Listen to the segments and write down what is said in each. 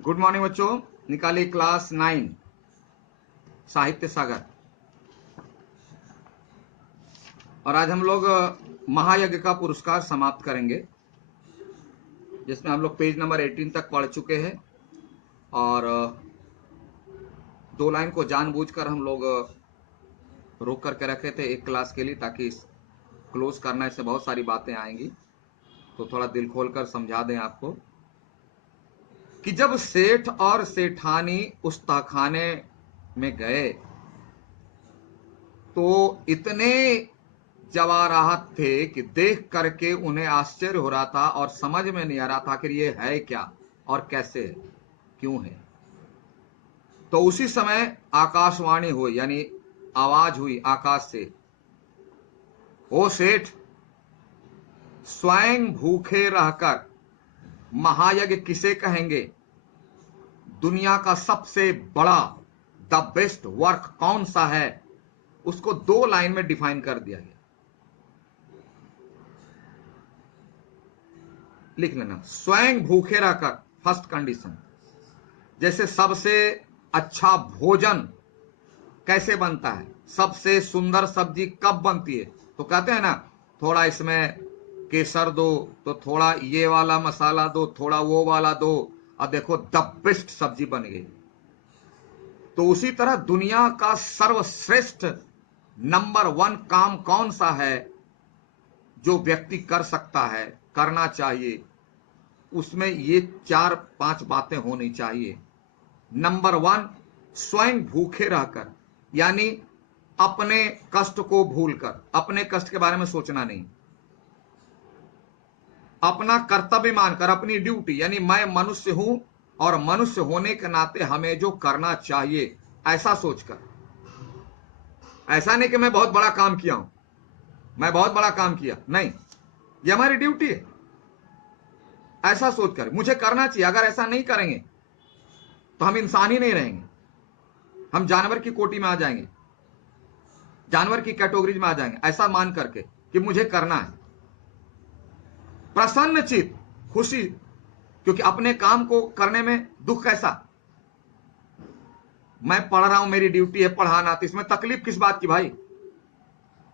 Good morning बच्चों। निकालिए class 9 साहित्य सागर। और आज हम लोग महायज्ञ का पुरस्कार समाप्त करेंगे, जिसमें हम लोग पेज नंबर 18 तक पढ़ चुके हैं। और 2 लाइन को जानबूझकर हम लोग रोक करके रखे थे एक क्लास के लिए, ताकि क्लोज करने से बहुत सारी बातें आएंगी, तो थोड़ा दिल खोलकर समझा दें आपको कि जब सेठ और सेठानी उस तहखाने में गए तो इतने जवाराहत थे कि देख करके उन्हें आश्चर्य हो रहा था और समझ में नहीं आ रहा था कि ये है क्या और कैसे है, क्यों है। तो उसी समय आकाशवाणी हुई, यानी आवाज हुई आकाश से, ओ सेठ, स्वयं भूखे रहकर महायज्ञ किसे कहेंगे? दुनिया का सबसे बड़ा द बेस्ट वर्क कौन सा है? उसको 2 लाइन में डिफाइन कर दिया गया। लिख लेना, स्वयं भूखे रहकर, फर्स्ट कंडीशन। जैसे सबसे अच्छा भोजन कैसे बनता है, सबसे सुंदर सब्जी कब बनती है, तो कहते हैं ना, थोड़ा इसमें केसर दो, तो थोड़ा ये वाला मसाला दो, थोड़ा वो वाला दो, और देखो द बेस्ट सब्जी बन गई। तो उसी तरह दुनिया का सर्वश्रेष्ठ नंबर 1 काम कौन सा है जो व्यक्ति कर सकता है, करना चाहिए, उसमें ये 4-5 बातें होनी चाहिए। नंबर 1, स्वयं भूखे रहकर, यानी अपने कष्ट को भूलकर, अपने कष्ट के बारे में सोचना नहीं, अपना कर्तव्य मानकर, अपनी ड्यूटी, यानी मैं मनुष्य हूं और मनुष्य होने के नाते हमें जो करना चाहिए ऐसा सोचकर। ऐसा नहीं कि मैं बहुत बड़ा काम किया हूं, मैं बहुत बड़ा काम किया, नहीं, ये हमारी ड्यूटी है, ऐसा सोचकर मुझे करना चाहिए। अगर ऐसा नहीं करेंगे तो हम इंसान ही नहीं रहेंगे, हम जानवर की कोटि में आ जाएंगे, जानवर की कैटेगरीज में आ जाएंगे। ऐसा मान करके कि मुझे करना है, प्रसन्न चित, खुशी, क्योंकि अपने काम को करने में दुख कैसा, मैं पढ़ रहा हूं, मेरी ड्यूटी है पढ़ाना, तो इसमें तकलीफ किस बात की भाई,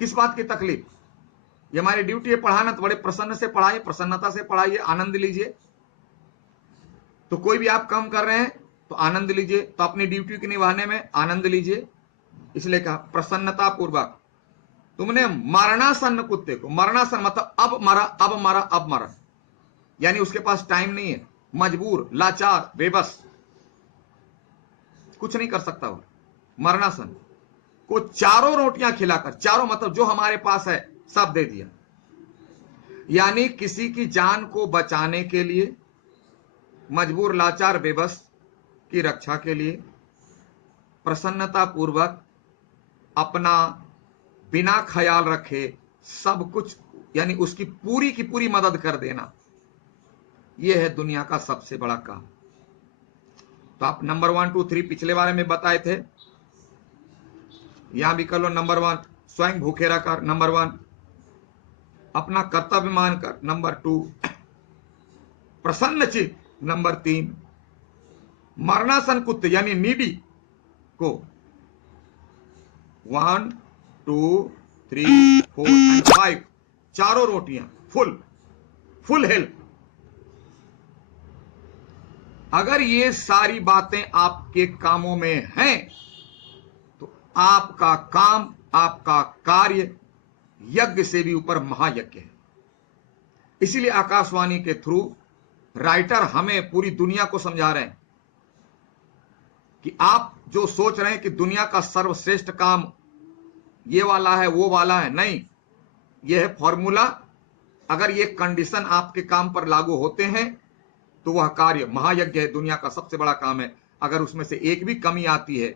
किस बात की तकलीफ? ये हमारी ड्यूटी है पढ़ाना, तो बड़े प्रसन्न से पढ़ाइए, प्रसन्नता से पढ़ाइए, आनंद लीजिए। तो कोई भी आप काम कर रहे हैं तो आनंद लीजिए, तो अपनी ड्यूटी के निभाने में आनंद लीजिए। इसलिए कहा प्रसन्नता पूर्वक। तुमने मरणासन्न कुत्ते को, मरणासन्न मतलब अब मरा, अब मरा, अब मरा, यानी उसके पास टाइम नहीं है, मजबूर, लाचार, बेबस, कुछ नहीं कर सकता वो, मरणासन को 4 रोटियां खिलाकर, 4 मतलब जो हमारे पास है सब दे दिया, यानी किसी की जान को बचाने के लिए, मजबूर, लाचार, बेबस की रक्षा के लिए, प्रसन्नता पूर्वक अपना बिना ख्याल रखे सब कुछ, यानी उसकी पूरी की पूरी मदद कर देना, यह है दुनिया का सबसे बड़ा काम। तो आप नंबर 1, 2, 3 पिछले बारे में बताए थे, यहां भी कर लो। नंबर 1, स्वयं भूखे रहकर, नंबर 1, अपना कर्तव्य मानकर, नंबर 2, प्रसन्नचित, नंबर 3, मरणासन कुत्ते यानी नीडी को 1, 2, 3, 4 एंड 5, 4 रोटियां फुल हेल्थ। अगर ये सारी बातें आपके कामों में हैं तो आपका काम, आपका कार्य यज्ञ से भी ऊपर महायज्ञ है। इसीलिए आकाशवाणी के थ्रू राइटर हमें पूरी दुनिया को समझा रहे हैं कि आप जो सोच रहे हैं कि दुनिया का सर्वश्रेष्ठ काम ये वाला है, वो वाला है, नहीं, यह है फॉर्मूला। अगर ये कंडीशन आपके काम पर लागू होते हैं तो वह कार्य महायज्ञ है, दुनिया का सबसे बड़ा काम है। अगर उसमें से एक भी कमी आती है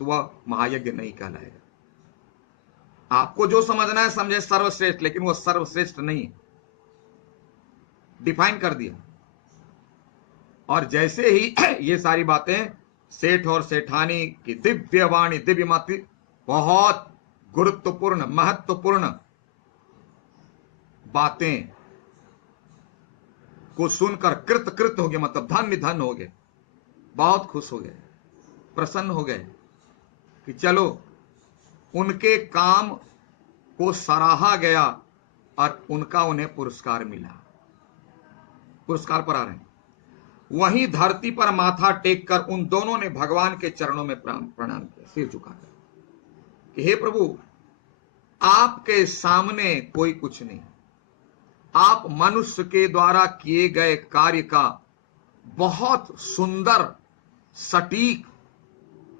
तो वह महायज्ञ नहीं कहलाएगा। आपको जो समझना है समझे सर्वश्रेष्ठ, लेकिन वह सर्वश्रेष्ठ नहीं, डिफाइन कर दिया। और जैसे ही ये सारी बातें सेठ और सेठानी की दिव्य वाणी, दिव्य माती, बहुत गुरुत्वपूर्ण, महत्वपूर्ण बातें को सुनकर कृत कृत हो गए, मतलब धन्य धन्य हो गए, बहुत खुश हो गए, प्रसन्न हो गए कि चलो उनके काम को सराहा गया और उनका उन्हें पुरस्कार मिला। पुरस्कार पर आ रहे हैं। वहीं धरती पर माथा टेक कर उन दोनों ने भगवान के चरणों में प्रणाम किया, सिर झुकाकर कि हे प्रभु, आपके सामने कोई कुछ नहीं, आप मनुष्य के द्वारा किए गए कार्य का बहुत सुंदर, सटीक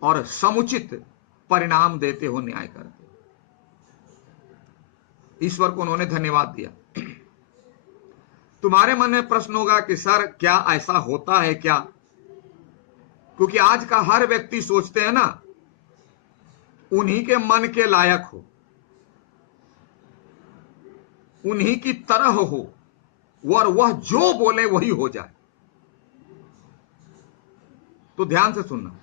और समुचित परिणाम देते हो, न्याय करते। ईश्वर को उन्होंने धन्यवाद दिया। तुम्हारे मन में प्रश्न होगा कि सर क्या ऐसा होता है क्या? क्योंकि आज का हर व्यक्ति सोचते हैं ना उन्हीं के मन के लायक हो, उन्हीं की तरह हो, और वह जो बोले वही हो जाए। तो ध्यान से सुनना,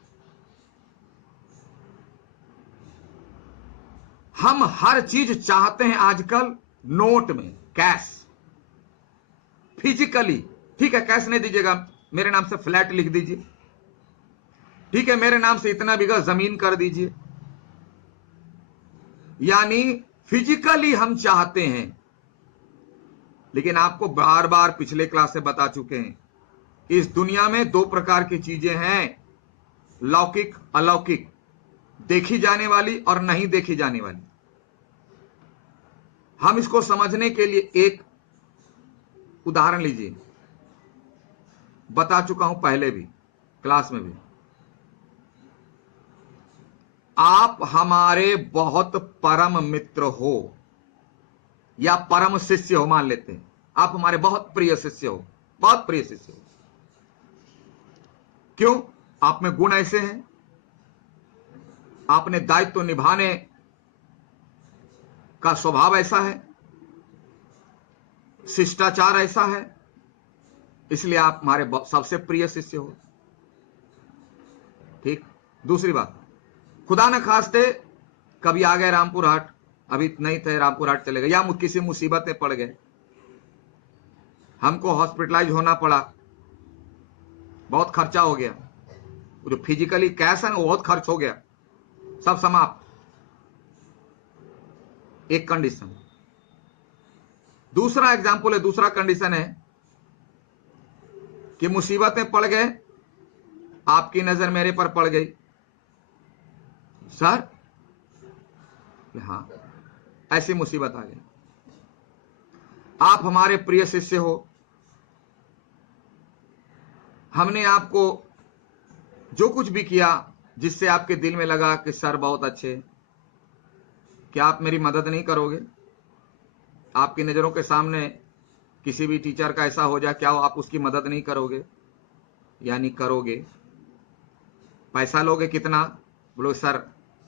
हम हर चीज चाहते हैं आजकल नोट में, कैश, फिजिकली। ठीक है, कैश नहीं दीजिएगा, मेरे नाम से फ्लैट लिख दीजिए, ठीक है, मेरे नाम से इतना बीघा जमीन कर दीजिए। यानी फिजिकली हम चाहते हैं। लेकिन आपको बार बार पिछले क्लास से बता चुके हैं, इस दुनिया में दो प्रकार की चीजें हैं, लौकिक अलौकिक, देखी जाने वाली और नहीं देखी जाने वाली। हम इसको समझने के लिए एक उदाहरण लीजिए, बता चुका हूं पहले भी क्लास में भी। आप हमारे बहुत परम मित्र हो या परम शिष्य हो, मान लेते हैं आप हमारे बहुत प्रिय शिष्य हो, बहुत प्रिय शिष्य हो। क्यों? आप में गुण ऐसे हैं, आपने दायित्व निभाने का स्वभाव ऐसा है, शिष्टाचार ऐसा है, इसलिए आप हमारे सबसे प्रिय शिष्य हो। ठीक। दूसरी बात, खुदा न खास्ते कभी आ गए रामपुर हाट, अभी नहीं थे, रामपुर हाट चले गए, या किसी मुसीबत में पड़ गए, हमको हॉस्पिटलाइज होना पड़ा, बहुत खर्चा हो गया, जो फिजिकली कैश है ना वो बहुत खर्च हो गया, सब समाप्त। एक कंडीशन। दूसरा एग्जाम्पल है, दूसरा कंडीशन है कि मुसीबत में पड़ गए, आपकी नजर मेरे पर पड़ गई, सर हां ऐसी मुसीबत आ गई, आप हमारे प्रिय शिष्य हो, हमने आपको जो कुछ भी किया जिससे आपके दिल में लगा कि सर बहुत अच्छे, क्या आप मेरी मदद नहीं करोगे? आपकी नजरों के सामने किसी भी टीचर का ऐसा हो जाए, क्या आप उसकी मदद नहीं करोगे? यानी करोगे। पैसा लोगे कितना? बोलो सर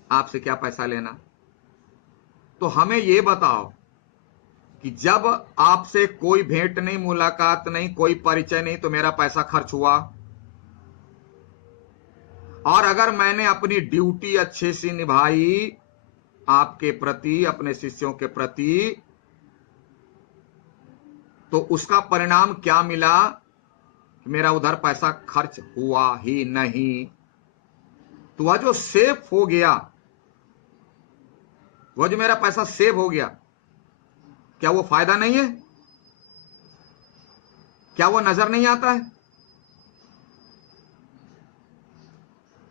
आपसे क्या पैसा लेना। तो हमें यह बताओ कि जब आपसे कोई भेंट नहीं, मुलाकात नहीं, कोई परिचय नहीं, तो मेरा पैसा खर्च हुआ। और अगर मैंने अपनी ड्यूटी अच्छे से निभाई आपके प्रति, अपने शिष्यों के प्रति, तो उसका परिणाम क्या मिला? मेरा उधर पैसा खर्च हुआ ही नहीं। तो वह जो सेफ हो गया, वह जो मेरा पैसा सेव हो गया, क्या वो फायदा नहीं है? क्या वो नजर नहीं आता है?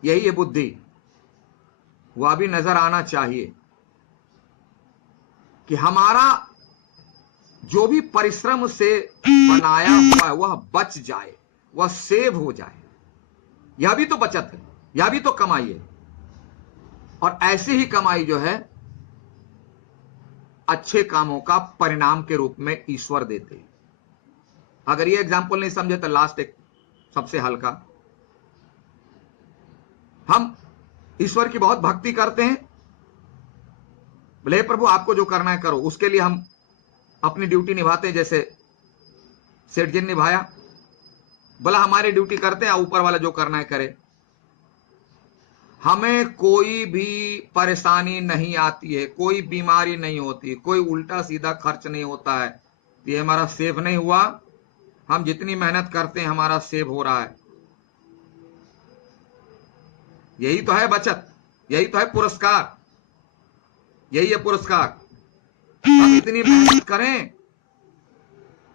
यही है बुद्धि, वह भी नजर आना चाहिए कि हमारा जो भी परिश्रम से बनाया हुआ है वह बच जाए, वह सेव हो जाए। यह भी तो बचत है, यह भी तो कमाई है। और ऐसी ही कमाई जो है अच्छे कामों का परिणाम के रूप में ईश्वर देते हैं। अगर ये एग्जाम्पल नहीं समझे तो लास्ट एक सबसे हल्का, हम ईश्वर की बहुत भक्ति करते हैं, बोले प्रभु आपको जो करना है करो, उसके लिए हम अपनी ड्यूटी निभाते हैं, जैसे सेठ जी ने निभाया, बोला हमारी ड्यूटी करते हैं, ऊपर वाला जो करना है करे। हमें कोई भी परेशानी नहीं आती है, कोई बीमारी नहीं होती, कोई उल्टा सीधा खर्च नहीं होता है, ये हमारा सेव नहीं हुआ, हम जितनी मेहनत करते हैं हमारा सेव हो रहा है। यही तो है बचत, यही तो है पुरस्कार, यही है पुरस्कार। हम इतनी मेहनत करें,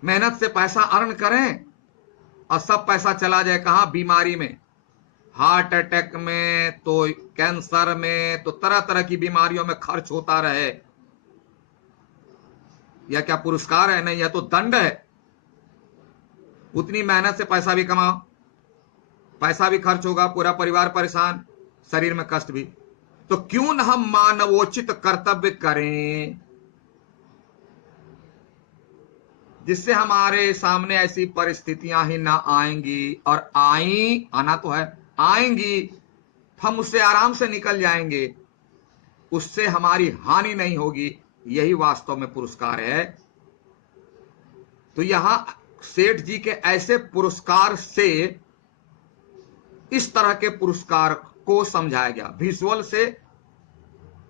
मेहनत से पैसा अर्न करें और सब पैसा चला जाए कहां? बीमारी में, हार्ट अटैक में, तो कैंसर में, तो तरह तरह की बीमारियों में खर्च होता रहे। यह क्या पुरस्कार है? नहीं, यह तो दंड है। उतनी मेहनत से पैसा भी कमाओ, पैसा भी खर्च होगा, पूरा परिवार परेशान, शरीर में कष्ट भी। तो क्यों न हम मानवोचित कर्तव्य करें जिससे हमारे सामने ऐसी परिस्थितियां ही ना आएंगी, और आना तो है, आएंगी, हम उससे आराम से निकल जाएंगे, उससे हमारी हानि नहीं होगी। यही वास्तव में पुरस्कार है। तो यहां सेठ जी के ऐसे पुरस्कार से इस तरह के पुरस्कार को समझाया गया, विजुअल से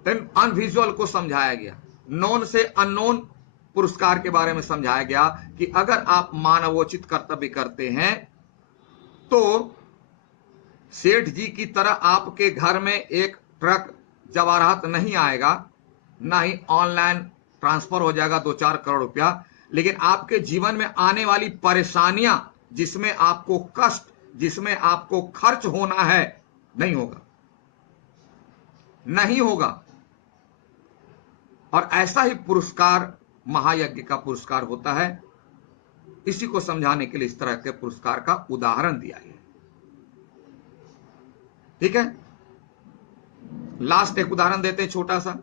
अनविजुअल को समझाया गया, नोन से अननोन पुरस्कार के बारे में समझाया गया कि अगर आप मानवोचित कर्तव्य करते हैं तो सेठ जी की तरह आपके घर में एक ट्रक जवाहरात नहीं आएगा, ना ही ऑनलाइन ट्रांसफर हो जाएगा 2-4 करोड़ रुपया, लेकिन आपके जीवन में आने वाली परेशानियां, जिसमें आपको कष्ट, जिसमें आपको खर्च होना है, नहीं होगा, नहीं होगा। और ऐसा ही पुरस्कार महायज्ञ का पुरस्कार होता है। इसी को समझाने के लिए इस तरह के पुरस्कार का उदाहरण दिया गया। ठीक है, लास्ट एक उदाहरण देते हैं छोटा सा।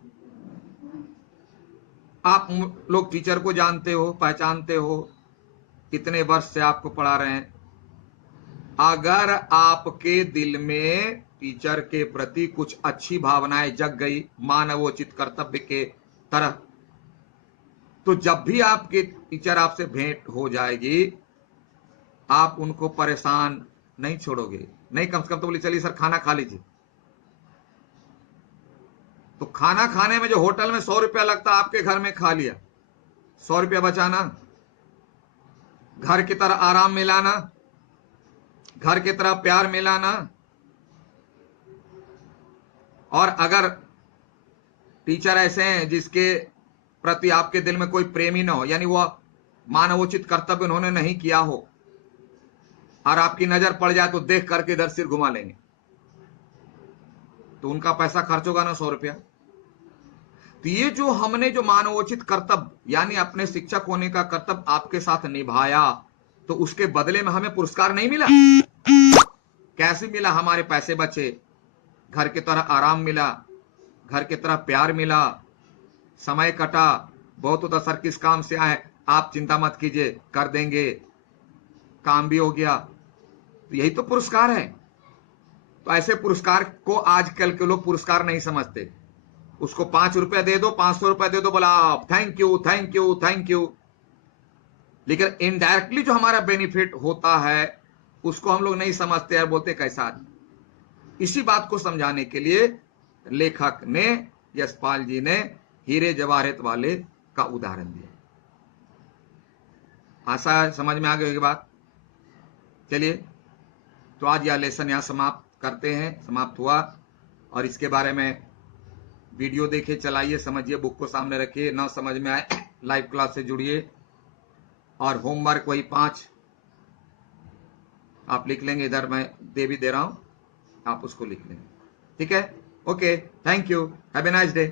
आप लोग टीचर को जानते हो, पहचानते हो, कितने वर्ष से आपको पढ़ा रहे हैं। अगर आपके दिल में टीचर के प्रति कुछ अच्छी भावनाएं जग गई मानवोचित कर्तव्य के तरह, तो जब भी आपके टीचर आपसे भेंट हो जाएगी, आप उनको परेशान नहीं छोड़ोगे। नहीं, कम से कम तो बोले चलिए सर खाना खा लीजिए। तो खाना खाने में जो होटल में 100 रुपया लगता, आपके घर में खा लिया, 100 रुपया बचाना, घर की तरह आराम मिलाना, घर की तरह प्यार मिलाना। और अगर टीचर ऐसे हैं जिसके प्रति आपके दिल में कोई प्रेमी ना हो, यानी वह मानवोचित कर्तव्य उन्होंने नहीं किया हो, और आपकी नजर पड़ जाए तो देख करके इधर सिर घुमा लेंगे, तो उनका पैसा खर्च होगा ना 100 रुपया। तो ये जो हमने जो मानवोचित कर्तव्य यानी अपने शिक्षक होने का कर्तव्य आपके साथ निभाया, तो उसके बदले में हमें पुरस्कार नहीं मिला। कैसे मिला? हमारे पैसे बचे, घर की तरह आराम मिला, घर की तरह प्यार मिला, समय कटा। बहुत होता सर किस काम से आए, आप चिंता मत कीजिए कर देंगे, काम भी हो गया। तो यही तो पुरस्कार है। तो ऐसे पुरस्कार को आजकल के लोग पुरस्कार नहीं समझते। उसको 5 रुपया दे दो, 500 रुपया दे दो, बोला thank you thank you thank you. लेकिन इनडायरेक्टली जो हमारा बेनिफिट होता है उसको हम लोग नहीं समझते और बोलते कैसा। इसी बात को समझाने के लिए लेखक ने, यशपाल जी ने हीरे जवाहरात वाले का उदाहरण दिया। आशा समझ में आ गई बात। चलिए, तो आज यह लेसन यहां समाप्त करते हैं, समाप्त हुआ। और इसके बारे में वीडियो देखिए, चलाइए, समझिए, बुक को सामने रखिए, ना समझ में आए लाइव क्लास से जुड़िए। और होमवर्क वही 5 आप लिख लेंगे, इधर मैं दे रहा हूं, आप उसको लिख लेंगे। ठीक है, okay, thank you, have a nice day.